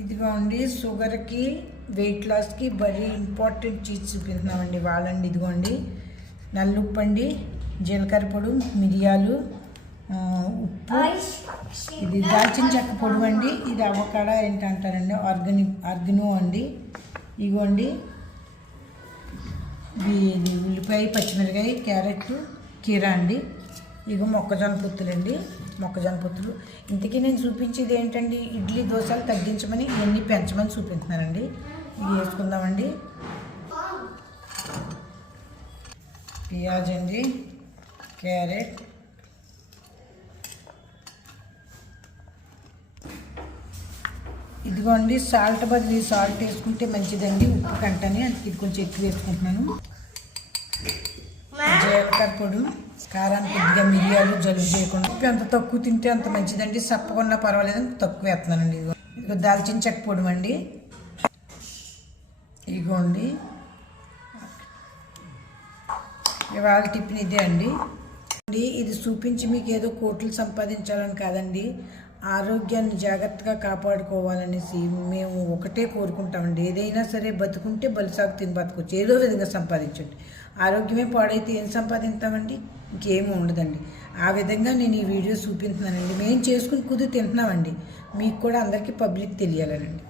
ఇదిగోండి షుగర్కి వెయిట్ లాస్కి వెరీ ఇంపార్టెంట్ చీజ్ చూపిస్తున్నామండి. వాళ్ళండి ఇదిగోండి నల్లుప్పు అండి, జీలకర్ర పొడి, మిరియాలు, ఉప్పు, ఇది దాల్చిన చెక్క పొడి అండి, ఇది అవకాడ ఏంటంటారండి ఆర్గనో అండి. ఇదిగోండి ఇది ఉల్లిపాయ, పచ్చిమిరకాయ, క్యారెట్, కీరా అండి. ఇగో మొక్కజొన్న పొత్తులండి, మొక్కజొన్న పొత్తులు. ఇంతకీ నేను చూపించేది ఏంటండి, ఇడ్లీ దోశలు తగ్గించమని ఇవన్నీ పెంచమని చూపిస్తున్నానండి. ఇవి వేసుకుందామండి. పియాజ్ అండి, క్యారెట్, ఇదిగోండి సాల్ట్ బదులు సాల్ట్ వేసుకుంటే మంచిదండి ఉప్పు కంటని, ఇది కొంచెం ఎక్కువ వేసుకుంటున్నాను. జీలకర్ర పొడి, కారాన్ని కొద్దిగా, మిరియాలు, జలుబు చేయకుండా. ఉప్పు ఎంత తక్కువ తింటే అంత మంచిదండి, సప్పకున్నా పర్వాలేదని తక్కువ వేస్తున్నానండి. ఇదిగో దాల్చిన చెక్క పొడి అండి, ఇదిగోండి ఇవాళ టిఫిన్ ఇదే అండి. ఇది చూపించి మీకు ఏదో కోట్లు సంపాదించాలని కాదండి, ఆరోగ్యాన్ని జాగ్రత్తగా కాపాడుకోవాలనేసి మేము ఒకటే కోరుకుంటామండి. ఏదైనా సరే బతుకుంటే బలిసాగు తిని బతకొచ్చు, ఏదో విధంగా సంపాదించండి. ఆరోగ్యమే పాడైతే ఏం సంపాదిస్తామండి, ఇంకేమీ ఉండదండి. ఆ విధంగా నేను ఈ వీడియో చూపిస్తున్నానండి. మేము చేసుకుని తింటున్నామండి, మీకు కూడా అందరికీ పబ్లిక్ తెలియాలనండి.